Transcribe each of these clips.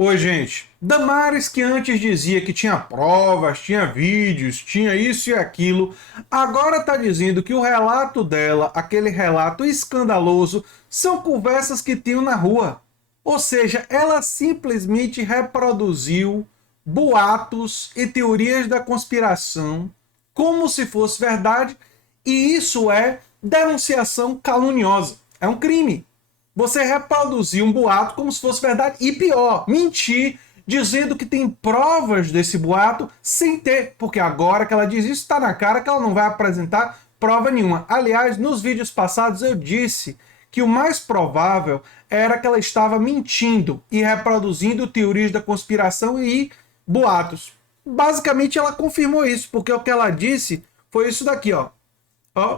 Oi, gente. Damares, que antes dizia que tinha provas, tinha vídeos, tinha isso e aquilo, agora está dizendo que o relato dela, aquele relato escandaloso, são conversas que tinham na rua. Ou seja, ela simplesmente reproduziu boatos e teorias da conspiração como se fosse verdade, e isso é denunciação caluniosa. É um crime. Você reproduzir um boato como se fosse verdade e pior, mentir dizendo que tem provas desse boato sem ter, porque agora que ela diz isso está na cara que ela não vai apresentar prova nenhuma. Aliás, nos vídeos passados eu disse que o mais provável era que ela estava mentindo e reproduzindo teorias da conspiração e boatos. Basicamente ela confirmou isso, porque o que ela disse foi isso daqui, ó.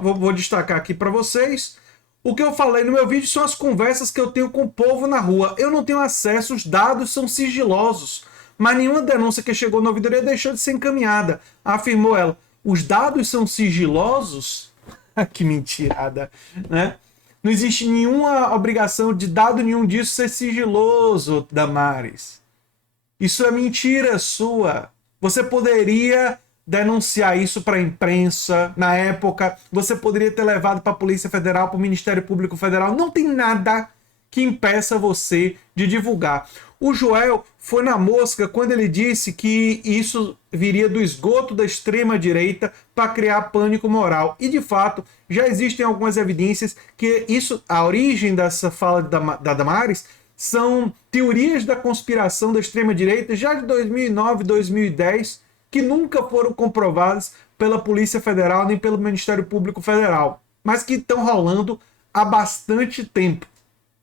Vou destacar aqui para vocês. O que eu falei no meu vídeo são as conversas que eu tenho com o povo na rua. Eu não tenho acesso, os dados são sigilosos. Mas nenhuma denúncia que chegou na ouvidoria deixou de ser encaminhada, afirmou ela. Os dados são sigilosos? Que mentirada, né? Não existe nenhuma obrigação de dado nenhum disso ser sigiloso, Damares. Isso é mentira sua. Você poderia denunciar isso para a imprensa na época, você poderia ter levado para a Polícia Federal, para o Ministério Público Federal. Não tem nada que impeça você de divulgar. O Joel foi na mosca quando ele disse que isso viria do esgoto da extrema-direita para criar pânico moral. E, de fato, já existem algumas evidências que isso, a origem dessa fala da Damares são teorias da conspiração da extrema-direita já de 2009, 2010, que nunca foram comprovadas pela Polícia Federal nem pelo Ministério Público Federal, mas que estão rolando há bastante tempo,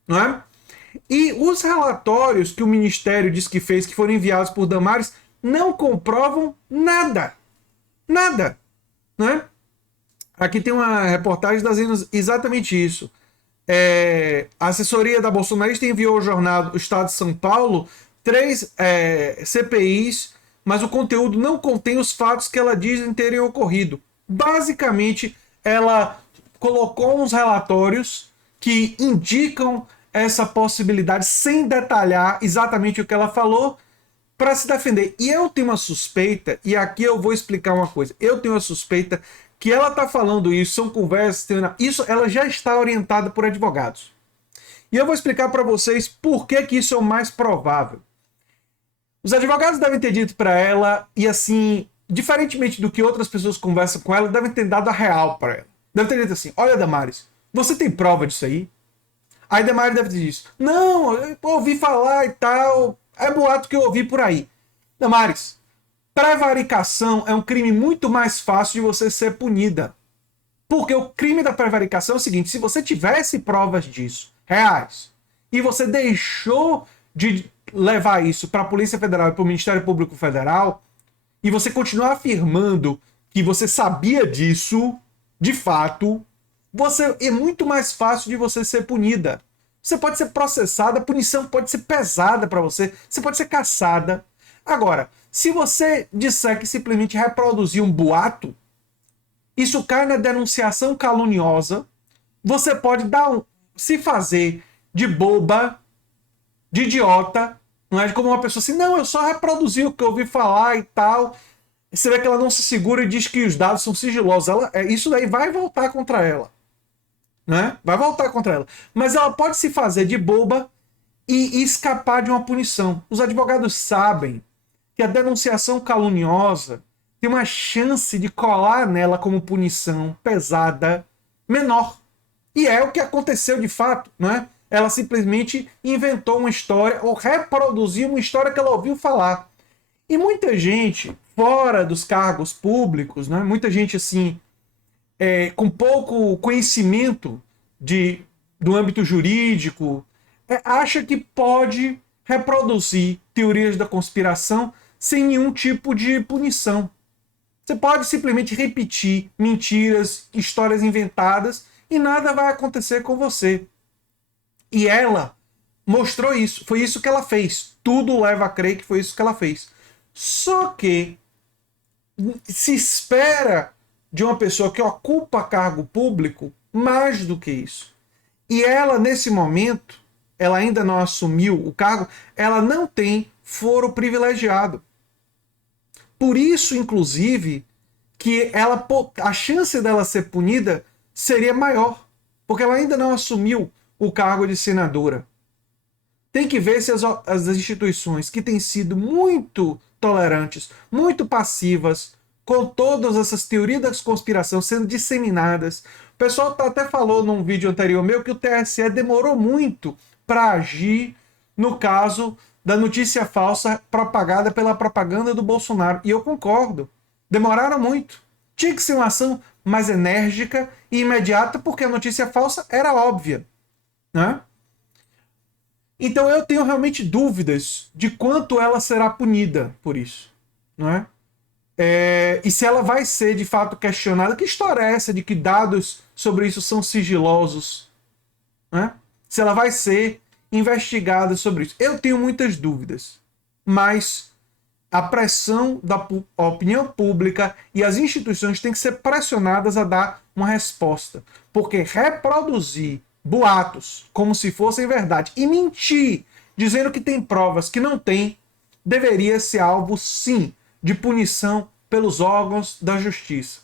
não é? E os relatórios que o Ministério diz que fez, que foram enviados por Damares, não comprovam nada. Nada. Né? Aqui tem uma reportagem dizendo exatamente isso. A assessoria da bolsonarista enviou ao jornal do Estado de São Paulo 3 CPIs, mas o conteúdo não contém os fatos que ela diz terem ocorrido. Basicamente, ela colocou uns relatórios que indicam essa possibilidade sem detalhar exatamente o que ela falou para se defender. E eu tenho uma suspeita, e aqui eu vou explicar uma coisa. Eu tenho uma suspeita que ela está falando isso, são conversas, isso ela já está orientada por advogados. E eu vou explicar para vocês por que isso é o mais provável. Os advogados devem ter dito para ela, e assim, diferentemente do que outras pessoas conversam com ela, devem ter dado a real para ela. Devem ter dito assim: olha, Damares, você tem prova disso aí? Aí Damares deve ter dito: não, eu ouvi falar e tal, é boato que eu ouvi por aí. Damares, prevaricação é um crime muito mais fácil de você ser punida. Porque o crime da prevaricação é o seguinte: se você tivesse provas disso, reais, e você deixou de levar isso para a Polícia Federal e para o Ministério Público Federal, e você continuar afirmando que você sabia disso, de fato, é muito mais fácil de você ser punida. Você pode ser processada, a punição pode ser pesada para você, você pode ser caçada. Agora, se você disser que simplesmente reproduziu um boato, isso cai na denunciação caluniosa. Você pode se fazer de boba, de idiota, não é como uma pessoa assim, não, eu só reproduzi o que eu ouvi falar e tal. Você vê que ela não se segura e diz que os dados são sigilosos. Isso daí vai voltar contra ela. Né? Vai voltar contra ela. Mas ela pode se fazer de boba e escapar de uma punição. Os advogados sabem que a denunciação caluniosa tem uma chance de colar nela como punição pesada menor. E é o que aconteceu de fato, não é? Ela simplesmente inventou uma história ou reproduziu uma história que ela ouviu falar. E muita gente fora dos cargos públicos, né? Muita gente assim com pouco conhecimento do âmbito jurídico, acha que pode reproduzir teorias da conspiração sem nenhum tipo de punição. Você pode simplesmente repetir mentiras, histórias inventadas e nada vai acontecer com você. E ela mostrou isso. Foi isso que ela fez. Tudo leva a crer que foi isso que ela fez. Só que se espera de uma pessoa que ocupa cargo público mais do que isso. E ela, nesse momento, ela ainda não assumiu o cargo, ela não tem foro privilegiado. Por isso, inclusive, que a chance dela ser punida seria maior, porque ela ainda não assumiu o cargo de senadora. Tem que ver se as instituições que têm sido muito tolerantes, muito passivas, com todas essas teorias da conspiração sendo disseminadas. O pessoal até falou num vídeo anterior meu que o TSE demorou muito para agir no caso da notícia falsa propagada pela propaganda do Bolsonaro. E eu concordo. Demoraram muito. Tinha que ser uma ação mais enérgica e imediata, porque a notícia falsa era óbvia, né? Então eu tenho realmente dúvidas de quanto ela será punida por isso, não é? E se ela vai ser de fato questionada, que história é essa de que dados sobre isso são sigilosos? Né? Se ela vai ser investigada sobre isso. Eu tenho muitas dúvidas, mas a pressão da opinião pública e as instituições têm que ser pressionadas a dar uma resposta, porque reproduzir boatos como se fossem verdade e mentir dizendo que tem provas que não tem, deveria ser alvo, sim, de punição pelos órgãos da justiça.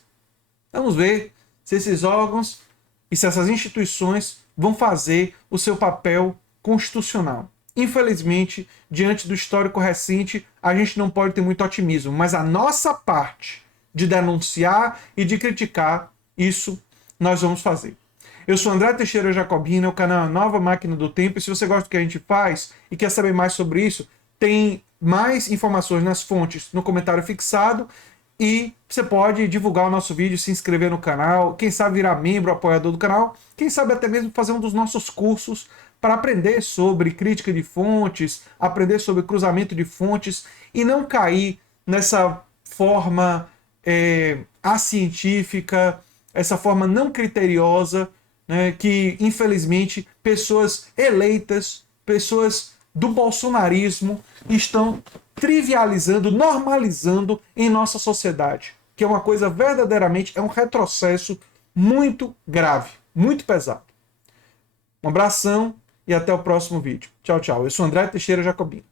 Vamos ver se esses órgãos e se essas instituições vão fazer o seu papel constitucional. Infelizmente, diante do histórico recente, a gente não pode ter muito otimismo, mas a nossa parte de denunciar e de criticar, isso nós vamos fazer. Eu sou André Teixeira Jacobina, o canal Nova Máquina do Tempo, e se você gosta do que a gente faz e quer saber mais sobre isso, tem mais informações nas fontes no comentário fixado, e você pode divulgar o nosso vídeo, se inscrever no canal, quem sabe virar membro, apoiador do canal, quem sabe até mesmo fazer um dos nossos cursos para aprender sobre crítica de fontes, aprender sobre cruzamento de fontes e não cair nessa forma acientífica, essa forma não criteriosa, né, que infelizmente pessoas eleitas, pessoas do bolsonarismo estão trivializando, normalizando em nossa sociedade, que é uma coisa verdadeiramente, é um retrocesso muito grave, muito pesado. Um abração e até o próximo vídeo. Tchau, tchau. Eu sou André Teixeira Jacobina.